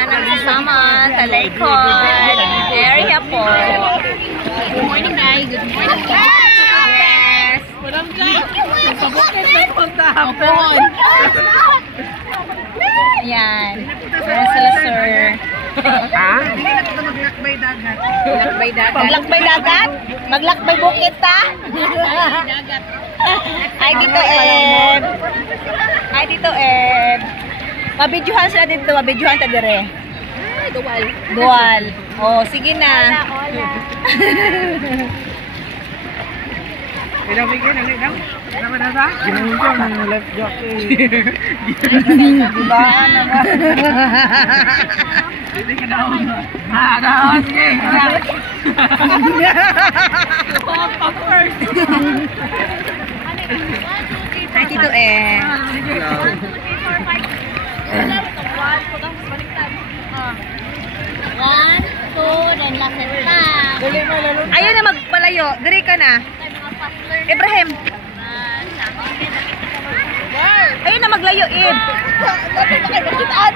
tanang sasama, Talaykod, area po. Good morning, guys. Good morning. Yes. Walang vlog. Pabukit na punta hapon. Yan. Meron sila, sir. Ha? Maglakbay dagat? Maglakbay dagat? Maglakbay bukit, ta? Dagat. Ay, dito, Ed. Ay, dito, Ed. Mabidyohan sila dito. Mabidyohan ta dire. Dual. Dual. Oh, sige na. Pinamigay na rin. Nama na sa? Ginunggong ng left jockey. Diba? Hindi ka na ako. Sige. First. Ay, dito, Ed. One, two, then last and time. Ayaw na magpalayo. Diri ka na. Ibrahim. Ayaw na maglayo, Ib. Dapat na kayo magkitaan.